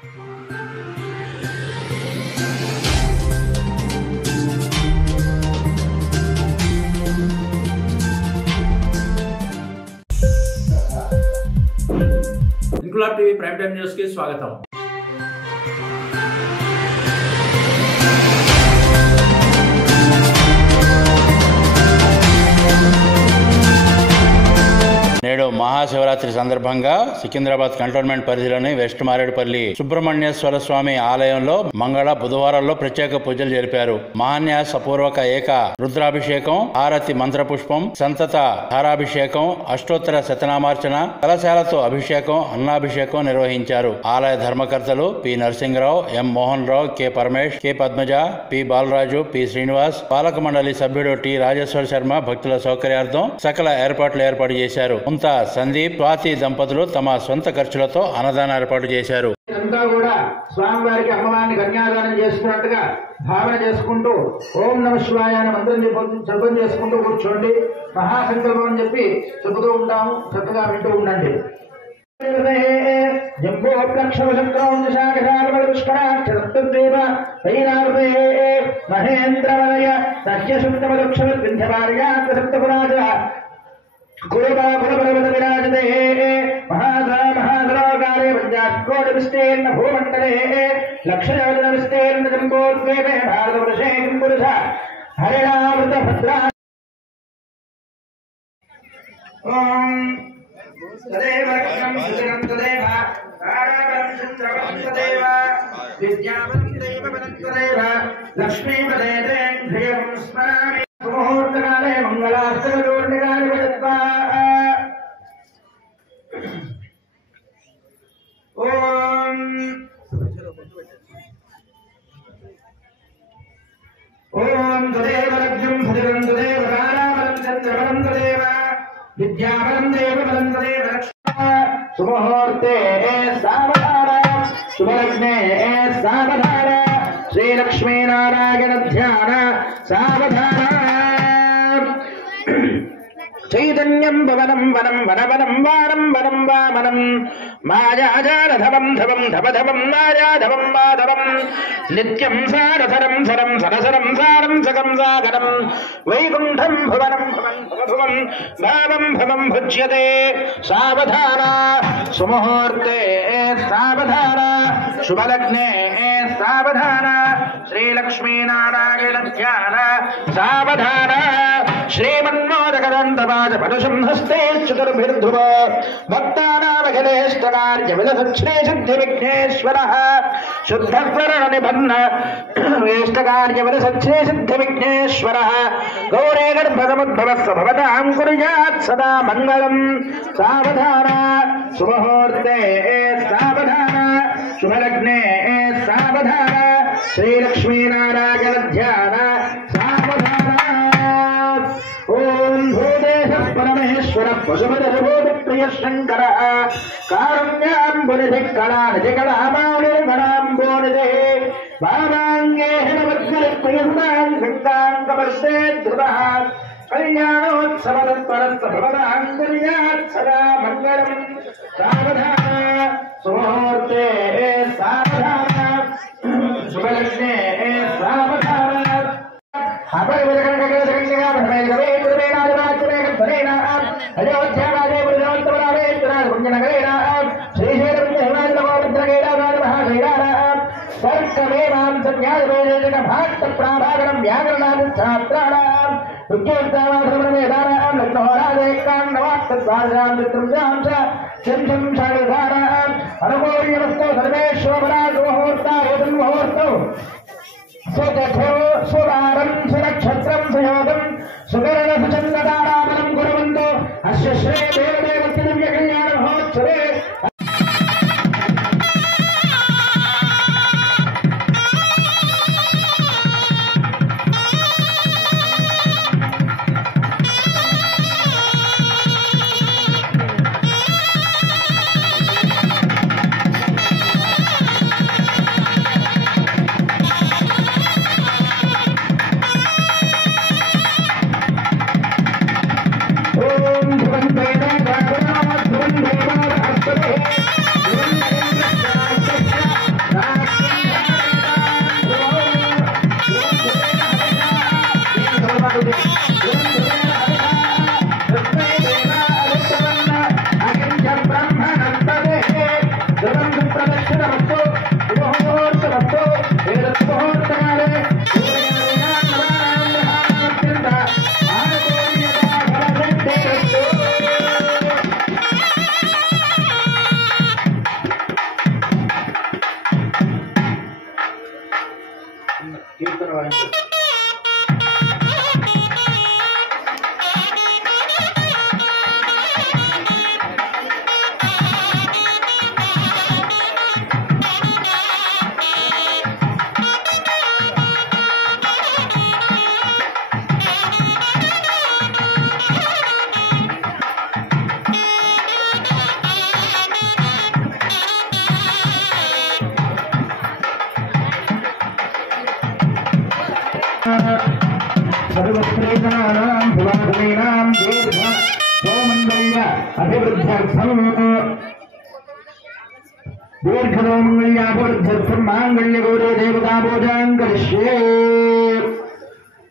Inquilab TV prime time news కి స్వాగతం. నేడు మహాశివరాత్రి సందర్భంగా సికింద్రాబాద్ కంటోన్మెంట్ పరిధిలోని వెస్ట్ మారేడుపల్లి సుబ్రహ్మణ్యేశ్వర స్వామి ఆలయంలో మంగళ బుధవారాల్లో ప్రత్యేక పూజలు జరిపారు. మహాన్యాసపూర్వక ఏక రుద్రాభిషేకం, హారతి మంత్రపుష్పం, సంతత హారాభిషేకం, అష్టోత్తర శతనామార్చన, కలశాలతో అభిషేకం, అన్నాభిషేకం నిర్వహించారు. ఆలయ ధర్మకర్తలు P Narasimharao, M Mohan Rao, K Paramesh, K Padmaja, P Balaraju, P Srinivas, పాలక మండలి సభ్యుడు టి రాజేశ్వర శర్మ భక్తుల సౌకర్యార్థం సకల ఏర్పాట్లు ఏర్పాటు చేశారు. సందీప్, స్వాతి దంపతులు తమ సొంత ఖర్చులతో అన్నదానం ఏర్పాటు చేశారు. అంతా కూడా స్వామివారికి అమ్మవారిని కన్యాదానం చేసుకున్నట్టుగా భావన చేసుకుంటూ ఓం నమ శివాయ అని మంత్రం జపం చేసుకుంటూ కూర్చోండి. మహాసంకల్పం అని చెప్పి చెబుతూ ఉంటాము, చక్కగా వింటూ ఉండండి. మహేంద్రవలయ విరాజతే మహాసరాకారే పంచాకోటి విస్తీర్ణ భూమండలే లక్షయోజన విస్తీర్ణ జంబోద్వీపే భారతవర్షే పురుష హరిణామృత భద్రా ఓం తదేవ రక్షణం సుజనం తదేవ తారాపరం చంద్రపరం తదేవ విద్యాపరం దైవపరం తదేవ లక్ష్మీపదేదేం ధ్రియం స్మరామి. ముహూర్తకాలే మంగళాష్టకూర్ణికాని పఠిత్వా ఓం ఓం తదేవ లగ్నం భజనం తదేవ తారాపరం చంద్రపరం తదేవ విద్యాపరం దేవపరం తదేవ సుముహూర్తే సావధాన శుభలగ్నే సావధాన శ్రీలక్ష్మీనారాయణ ధ్యాన సావధాన. చైతన్యం భవనం వనం వనవనం వారం వనం వామనం మాయాజాలధవం ధవం ధవధవం మాయాధవం మాధవం నిత్యం సారసరం సరం సరసరం సారం సగం సాగరం వైకుంఠం భువనం భువనం భావం భవం భుజ్యతే. సావధాన సుముహూర్తే సావధాన శుభలగ్నే సావధాన శ్రీలక్ష్మీనారాయణ ధ్యాన సావధాన. శ్రీమన్మోదకదంతపాద పరుషం హస్తే చతుర్భిర్ధువ భక్తానామఖిలేష్టకార్య విలసక్షే సిద్ధి విఘ్నేశ్వర శుద్ధస్వర నిబన్న వేష్టకార్య విలసక్షే సిద్ధి విఘ్నేశ్వర గౌరే గర్భసముద్భవస్వ భవతాం కుర్యాత్ సదా మంగళం. సావధాన సుముహూర్తే సావధాన శుభలగ్నే సావధాన శ్రీలక్ష్మీనారాయణ ధ్యాన సావధాన. ఓం భూదేశ పరమేశ్వర పశుపతి ప్రియ శంకర కారుణ్యాంబునిధి కళానిధి కళామాణిగణాంబోనిధి భావాంగే హృదంకాంకవర్షే ధృత కళ్యాణోత్సవ తత్పరస్త భవదాంగర్యాత్ సదా మంగళం. సావధాన సుముహూర్తే సావధాన శుభలగ్నే సావధాన. సువారం సునక్షత్రం సుయోగం సుగరణ సుచంద్రతారామణం కుర్వంతు అస్య శ్రీ దేవదేవస్య దివ్య కళ్యాణ మహోత్సవే. सर्वस्त्रीणां भुवादीनां दीर्घ सोमङ्गल्य अभिवृद्ध्यर्थं दीर्घदोमङ्गल्याभिवृद्ध्यर्थं माङ्गल्यगौरे देवतापूजां करिष्ये।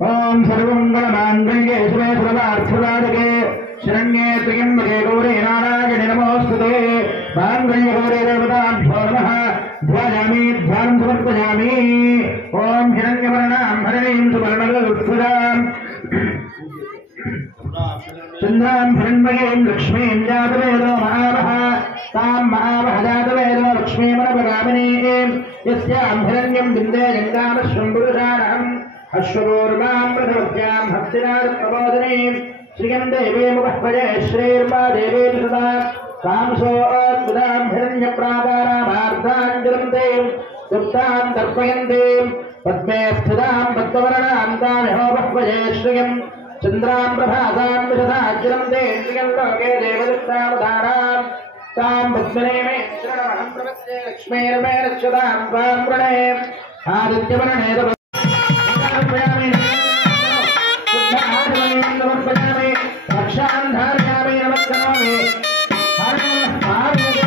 ॐ सर्वमङ्गलमाङ्गल्ये शिवे सर्वार्थसाधके शरण्ये त्र्यम्बके गौरे नारायणे नमोऽस्तुते। माङ्गल्यगौरे देवताभ्यो नमः। ध्यायामि ध्यानं समर्पयामि। ॐ हिरण्यवर्णां हरिणीं सुवर्णगोत्सदां चन्द्रां हिरण्मयीं लक्ष्मीं जातवेदो महावः तां महावः जातवेदो लक्ष्मीमनपगामिनीं यस्यां हिरण्यं बिन्दे जङ्गामश्वं पुरुषाणाम् अश्वगोर्मां प्रथमस्यां हस्तिनादप्रबोधिनीं श्रियं देवीमुपह्वजे श्रीर्मा देवी सदा कांसोऽद्भुतां हिरण्यप्राकारामार्धाञ्जलिं दें गुप्तां तर्पयन्तीं पद्मे स्थितां पद्मवर्णां तामिहोपह्वजे श्रियं चन्द्रां प्रभासां विशदाज्जलं दें श्रियं लोके देवदत्तावधानां तां पद्मनेमे शरणमहं प्रपद्ये लक्ष्मीर्मे रक्षतां त्वां प्रणये आदित्यवर्णे समर्पयामि समर्पयामि रक्षां धारयामि नमस्करोमि। हर महादेव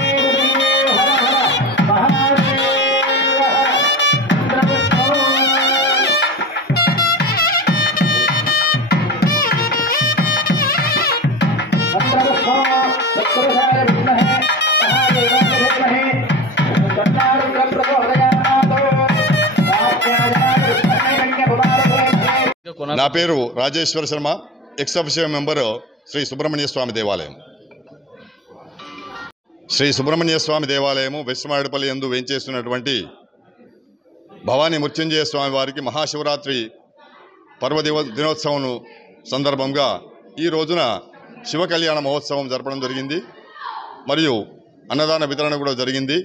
हर हर महादेव నా పేరు Rajeshwara Sharma, ex official member Shri Subrahmanya Swamy దేవాలయం. శ్రీ సుబ్రహ్మణ్య స్వామి దేవాలయము వెస్టమారేడుపల్లి యందు వేంచేస్తున్నటువంటి భవానీ మృత్యుంజయ స్వామి వారికి మహాశివరాత్రి దినోత్సవం సందర్భంగా ఈ రోజున శివ కళ్యాణ మహోత్సవం జరపడం జరిగింది. మరియు అన్నదాన వితరణ కూడా జరిగింది.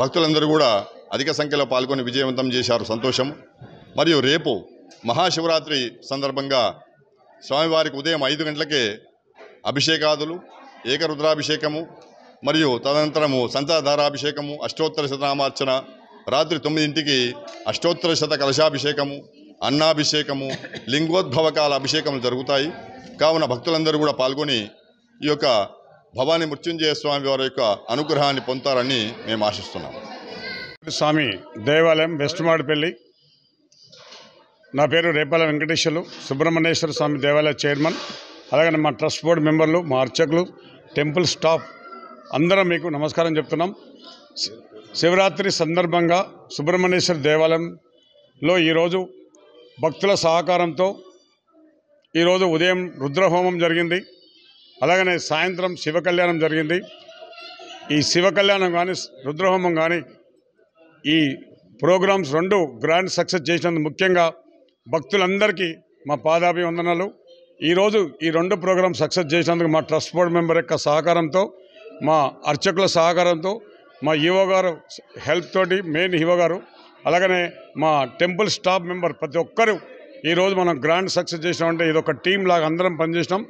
భక్తులందరూ కూడా అధిక సంఖ్యలో పాల్గొని విజయవంతం చేశారు, సంతోషం. మరియు రేపు మహాశివరాత్రి సందర్భంగా స్వామివారికి ఉదయం 5 గంటలకే అభిషేకాదులు, ఏకరుద్రాభిషేకము మరియు తదనంతరము సంతాధారాభిషేకము, అష్టోత్తర శతనామార్చన, రాత్రి 9ంటికి అష్టోత్తర శత కలశాభిషేకము, అన్నాభిషేకము, లింగోద్భవకాల అభిషేకములు జరుగుతాయి. కావున భక్తులందరూ కూడా పాల్గొని ఈ యొక్క భవానీ మృత్యుంజయ స్వామి వారి యొక్క అనుగ్రహాన్ని పొందుతారని మేము ఆశిస్తున్నాం. స్వామి దేవాలయం వెస్టమారేడుపల్లి. నా పేరు రేపాల వెంకటేశ్వర్లు, సుబ్రహ్మణ్యేశ్వర స్వామి దేవాలయ చైర్మన్. అలాగే మా ట్రస్ట్ బోర్డు మెంబర్లు, మా అర్చకులు, టెంపుల్ స్టాఫ్ అందరం మీకు నమస్కారం చెప్తున్నాం. శివరాత్రి సందర్భంగా సుబ్రహ్మణ్యేశ్వర దేవాలయంలో ఈరోజు భక్తుల సహకారంతో ఈరోజు ఉదయం రుద్రహోమం జరిగింది. అలాగనే సాయంత్రం శివ కళ్యాణం జరిగింది. ఈ శివ కళ్యాణం కానీ రుద్రహోమం కానీ ఈ ప్రోగ్రామ్స్ 2 గ్రాండ్ సక్సెస్ చేసినందుకు ముఖ్యంగా భక్తులందరికీ మా పాదాభివందనాలు. ఈరోజు ఈ 2 ప్రోగ్రామ్స్ సక్సెస్ చేసినందుకు మా ట్రస్ట్ బోర్డు మెంబర్ యొక్క సహకారంతో, మా అర్చకుల సహకారంతో, మా ఈవో గారు హెల్ప్ తోటి, మెయిన్ ఈవో గారు, అలాగనే మా టెంపుల్ స్టాఫ్ మెంబర్ ప్రతి ఒక్కరూ ఈరోజు మనం గ్రాండ్ సక్సెస్ చేసినామంటే ఇదొక టీం లాగా అందరం పనిచేసినాం.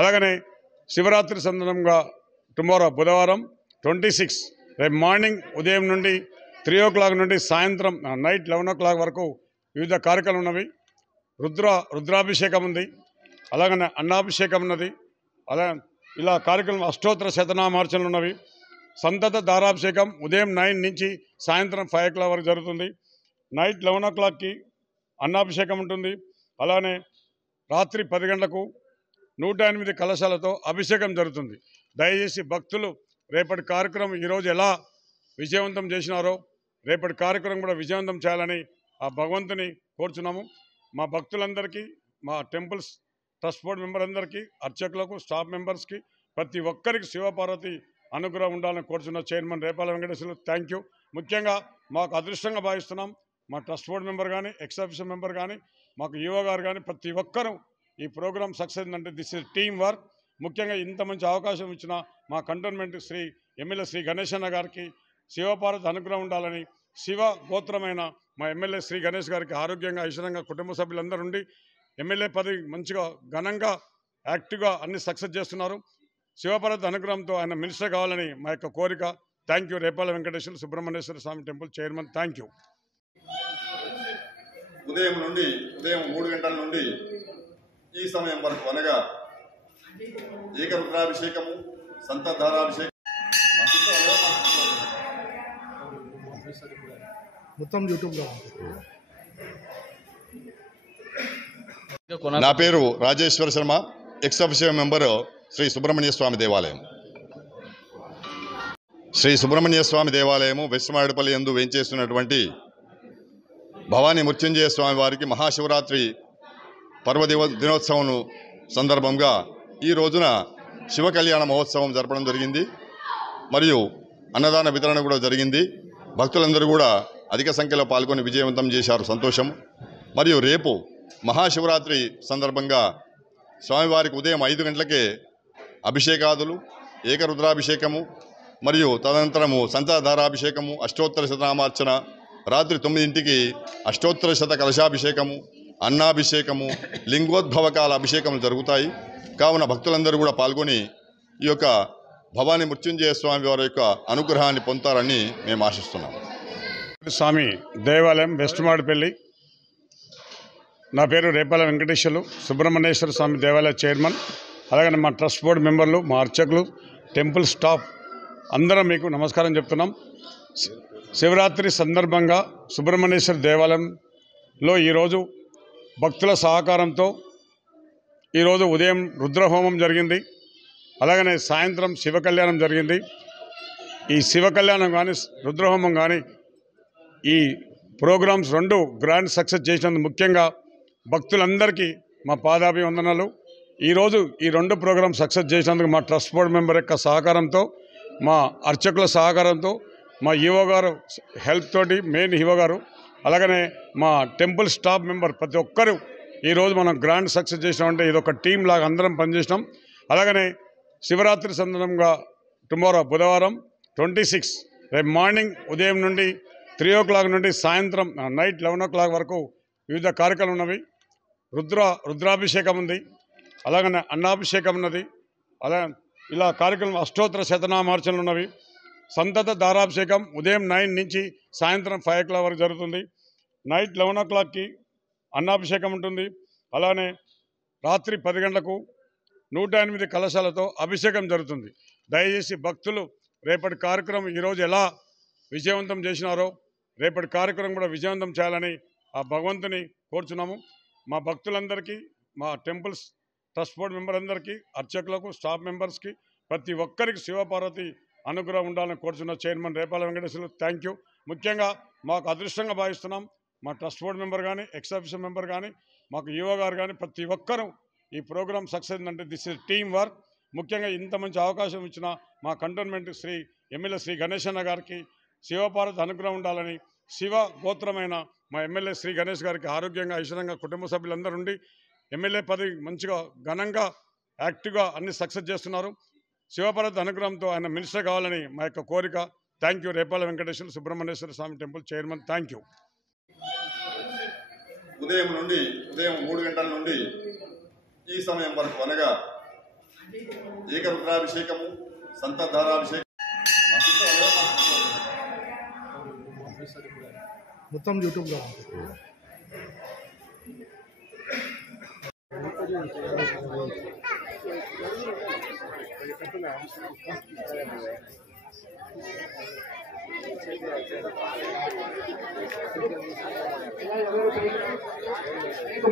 అలాగనే శివరాత్రి సందర్భంగా టుమారో బుధవారం 26 రేపు మార్నింగ్ ఉదయం నుండి 3 o'clock నుండి సాయంత్రం నైట్ 11 o'clock వరకు వివిధ కార్యక్రమాలు ఉన్నవి. రుద్రాభిషేకం ఉంది, అలాగనే అన్నాభిషేకం ఉన్నది, అలా ఇలా కార్యక్రమం అష్టోత్తర శతనామార్చనలు ఉన్నవి. సంతత దారాభిషేకం ఉదయం 9 నుంచి సాయంత్రం 5 o'clock వరకు జరుగుతుంది. నైట్ 11 o'clockకి అన్నాభిషేకం ఉంటుంది. అలానే రాత్రి 10 గంటలకు 108 కలశాలతో అభిషేకం జరుగుతుంది. దయచేసి భక్తులు రేపటి కార్యక్రమం ఈరోజు ఎలా విజయవంతం చేసినారో రేపటి కార్యక్రమం కూడా విజయవంతం చేయాలని ఆ భగవంతుని కోరుచున్నాము. మా భక్తులందరికీ, మా టెంపుల్స్ ట్రస్ట్ బోర్డు మెంబర్ అందరికీ, అర్చకులకు, స్టాఫ్ మెంబర్స్కి, ప్రతి ఒక్కరికి శివపార్వతి అనుగ్రహం ఉండాలని కోరుచున్న chairman Repala Venkateswarlu thank you. ముఖ్యంగా మాకు అదృష్టంగా భావిస్తున్నాం. మా ట్రస్ట్ బోర్డు మెంబర్ కానీ, ఎక్స్ ఆఫీసర్ మెంబర్ కానీ, మాకు ఈఓ గారు కానీ, ప్రతి ఒక్కరూ ఈ ప్రోగ్రామ్ సక్సెస్ అంటే దిస్ ఇస్ టీమ్ వర్క్. ముఖ్యంగా ఇంత మంచి అవకాశం ఇచ్చిన మా కంటోన్మెంట్ ఎమ్మెల్యే శ్రీ గణేష్ అన్న గారికి శివపార్వతి అనుగ్రహం ఉండాలని, శివ గోత్రమైన మా ఎమ్మెల్యే శ్రీ గణేష్ గారికి ఆరోగ్యంగా, ఐశ్వర్యంగా, కుటుంబ సభ్యులందరూ ఉండి ఎమ్మెల్యే పదవి మంచిగా ఘనంగా యాక్టివ్గా అన్ని సక్సెస్ చేస్తున్నారు. శివపార్వతి అనుగ్రహంతో ఆయన మినిస్టర్ కావాలని మా యొక్క కోరిక. Thank you. Repala Venkateswara Subrahmanyeswara Swamy temple chairman thank you. ఉదయం 3 గంటల నుండి ఈ సమయం వరకు అనగా ఏకరుద్రాభిషేకము, సంతధారాభిషేకం మొత్తం యూట్యూబ్లో. నా పేరు Rajeshwara Sharma, ex officer member Shri Subrahmanya Swamy దేవాలయం. శ్రీ సుబ్రహ్మణ్య స్వామి దేవాలయము వెస్ట్ మారేడుపల్లి యందు వేంచేస్తున్నటువంటి భవానీ మృత్యుంజయ స్వామి వారికి మహాశివరాత్రి దినోత్సవం సందర్భంగా ఈ రోజున శివ కళ్యాణ మహోత్సవం జరపడం జరిగింది. మరియు అన్నదాన వితరణ కూడా జరిగింది. భక్తులందరూ కూడా అధిక సంఖ్యలో పాల్గొని విజయవంతం చేశారు. సంతోషం. మరియు రేపు మహాశివరాత్రి సందర్భంగా స్వామివారికి ఉదయం 5 గంటలకే అభిషేకాదులు, ఏకరుద్రాభిషేకము మరియు తదనంతరము సంతధారాభిషేకము, అష్టోత్తర శతనామార్చన, రాత్రి 9ంటికి అష్టోత్తర శత కలశాభిషేకము, అన్నాభిషేకము, లింగోద్భవకాల అభిషేకములు జరుగుతాయి. కావున భక్తులందరూ కూడా పాల్గొని ఈ యొక్క భవానీ మృత్యుంజయ స్వామి వారి యొక్క అనుగ్రహాన్ని పొందుతారని మేము ఆశిస్తున్నాము. స్వామి దేవాలయం వెస్ట్ మారేడుపల్లి. నా పేరు రేపాల వెంకటేశ్వర్లు, సుబ్రహ్మణ్యేశ్వర స్వామి దేవాలయ చైర్మన్. అలాగే మా ట్రస్ట్ బోర్డు మెంబర్లు, మా అర్చకులు, టెంపుల్ స్టాఫ్ అందరం మీకు నమస్కారం చెప్తున్నాం. శివరాత్రి సందర్భంగా సుబ్రహ్మణ్యేశ్వర దేవాలయంలో ఈరోజు భక్తుల సహకారంతో ఈరోజు ఉదయం రుద్రహోమం జరిగింది. అలాగనే సాయంత్రం శివ కళ్యాణం జరిగింది. ఈ శివ కళ్యాణం కానీ, రుద్రహోమం కానీ, ఈ ప్రోగ్రామ్స్ 2 గ్రాండ్ సక్సెస్ చేసినందుకు ముఖ్యంగా భక్తులందరికీ మా పాదాభివందనాలు. ఈరోజు ఈ 2 ప్రోగ్రామ్స్ సక్సెస్ చేసినందుకు మా ట్రస్ట్ బోర్డు మెంబర్ యొక్క సహకారంతో, మా అర్చకుల సహకారంతో, మా ఈఓ గారు హెల్ప్ తోటి, మెయిన్ ఈఓ గారు, అలాగనే మా టెంపుల్ స్టాఫ్ మెంబర్ ప్రతి ఒక్కరూ ఈరోజు మనం గ్రాండ్ సక్సెస్ చేసినామంటే ఇది ఒక టీం లాగా అందరం పనిచేసినాం. అలాగనే శివరాత్రి సందర్భంగా టుమారో బుధవారం 26 రేపు మార్నింగ్ ఉదయం నుండి 3 o'clock నుండి సాయంత్రం నైట్ 11 o'clock వరకు వివిధ కార్యక్రమాలు ఉన్నవి. రుద్రాభిషేకం ఉంది, అలాగనే అన్నాభిషేకం ఉన్నది, ఇలా కార్యక్రమం అష్టోత్తర శతనామార్చనలు ఉన్నవి. సంతత ధారాభిషేకం ఉదయం 9 నుంచి సాయంత్రం 5 o'clock వరకు జరుగుతుంది. నైట్ 11 o'clockకి అన్నాభిషేకం ఉంటుంది. అలానే రాత్రి 10 గంటలకు 108 కలశాలతో అభిషేకం జరుగుతుంది. దయచేసి భక్తులు రేపటి కార్యక్రమం ఈరోజు ఎలా విజయవంతం చేసినారో రేపటి కార్యక్రమం కూడా విజయవంతం చేయాలని ఆ భగవంతుని కోరుచున్నాము. మా భక్తులందరికీ, మా టెంపుల్స్ ట్రస్ట్ బోర్డు మెంబర్ అందరికీ, అర్చకులకు, స్టాఫ్ మెంబర్స్కి, ప్రతి ఒక్కరికి శివపార్వతి అనుగ్రహం ఉండాలని కోరుచున్న chairman Repala Venkateswarlu thank you. ముఖ్యంగా మాకు అదృష్టంగా భావిస్తున్నాం. మా ట్రస్ట్ బోర్డు మెంబర్ కానీ, ఎక్స్ ఆఫీసర్ మెంబర్ కానీ, మాకు ఈఓ గారు కానీ, ప్రతి ఒక్కరూ ఈ ప్రోగ్రామ్ సక్సెస్ అంటే దిస్ ఇస్ టీమ్ వర్క్. ముఖ్యంగా ఇంత మంచి అవకాశం ఇచ్చిన మా కంటోన్మెంట్ ఎమ్మెల్యే శ్రీ గణేష్ అన్న గారికి శివపార్వతి అనుగ్రహం ఉండాలని, శివ గోత్రమైన మా ఎమ్మెల్యే శ్రీ గణేష్ గారికి ఆరోగ్యంగా, ఐశ్వర్యంగా, కుటుంబ సభ్యులందరూ ఉండి ఎమ్మెల్యే పదవి మంచిగా ఘనంగా యాక్టివ్గా అన్ని సక్సెస్ చేస్తున్నారు. శివపార్వతి అనుగ్రహంతో ఆయన మినిస్టర్ కావాలని మా యొక్క కోరిక. Thank you. Repala Venkateswara Subrahmanyeswara Swamy temple chairman thank you. ఉదయం 3 గంటల నుండి ఈ సమయం వరకు అనగా ఏకరుద్రాభిషేకము, సంతధారాభిషేకం మొత్తం యూట్యూబ్లో.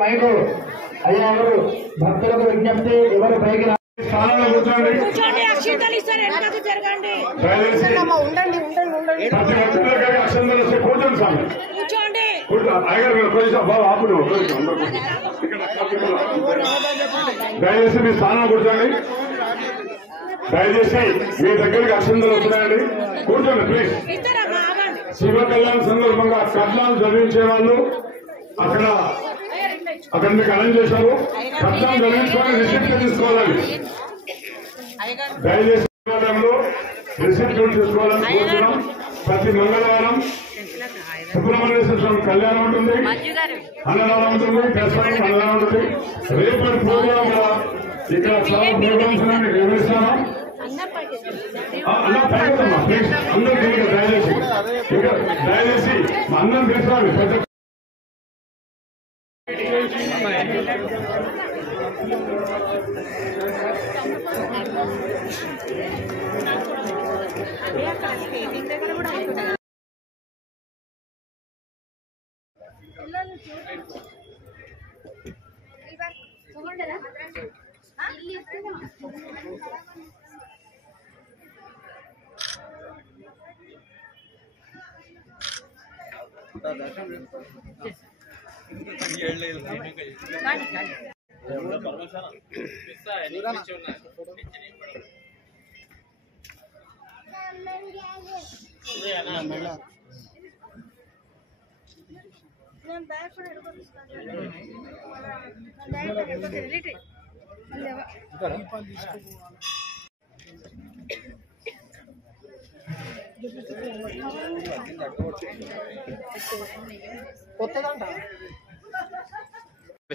మైకు అయ్యా, ఎవరు భక్తులకు విజ్ఞప్తి, ఎవరు పైకి స్థానంలో కూర్చోండి. కూర్చోండి, అక్షింతలు ఇస్తారు, వెనకకు జరగండి. దయచేసి ప్రతి వ్యక్తి దగ్గర అక్షంతలు వస్తే కూర్చోండి స్వామి. కూర్చోండి. అయ్యగారు కొంచెం బాబు ఆపును. దయచేసి మీ స్థానంలో కూర్చోండి. దయచేసి మీ దగ్గరికి అక్షంతలు వస్తున్నాయండి. కూర్చోండి ప్లీజ్. ఇస్తారమ్మా, ఆగండి. శివ కళ్యాణ సందర్భంగా కట్నాలు చదివించే వాళ్ళు అక్కడ మీకు అరేంజ్ చేశారు. కట్నాలు చదివించుకొని రిసిప్ట్ తీసుకోవాలని దయచేసి రిసిప్ట్ తీసుకోవాలని కోరుతున్నాం. ప్రతి మంగళవారం సుబ్రహ్మణ్యేశ్వర స్వామి కళ్యాణం ఉంటుంది, అన్నదానం ఉంటుంది, ప్రసాదం అన్నదానం ఉంటుంది. రేపటి ప్రోగ్రామ్ ఇక్కడ చాలా ప్రోగ్రామ్స్ మీకు వివరిస్తాను. అన్న తగ్గదమ్మా ప్లీజ్, అందరూ దయచేసి ఇక్కడ దయచేసి అందరం తీసుకోవాలి. పెద్ద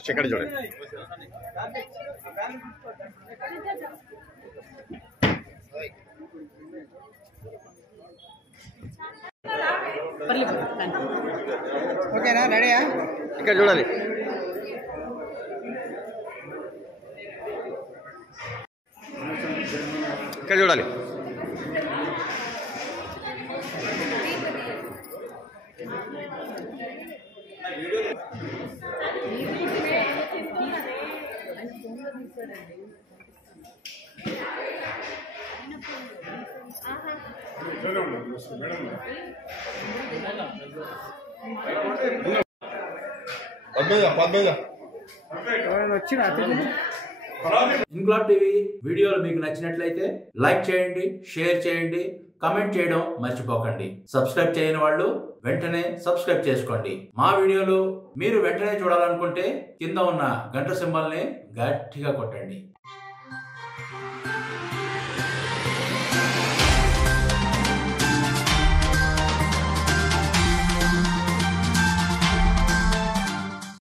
చెక్కడ చూడండి. ఓకేనా, రెడీయా? ఇక్కడ చూడాలి. ఇక్కడ చూడాలి. ఇన్క్లాబ్ టీవీ వీడియోలు మీకు నచ్చినట్లయితే లైక్ చేయండి, షేర్ చేయండి, కమెంట్ చేయడం మర్చిపోకండి. సబ్స్క్రైబ్ చేయని వాళ్ళు వెంటనే సబ్స్క్రైబ్ చేసుకోండి. మా వీడియోలు మీరు వెంటనే చూడాలనుకుంటే కింద ఉన్న గంట సింబల్ని గట్టిగా కొట్టండి.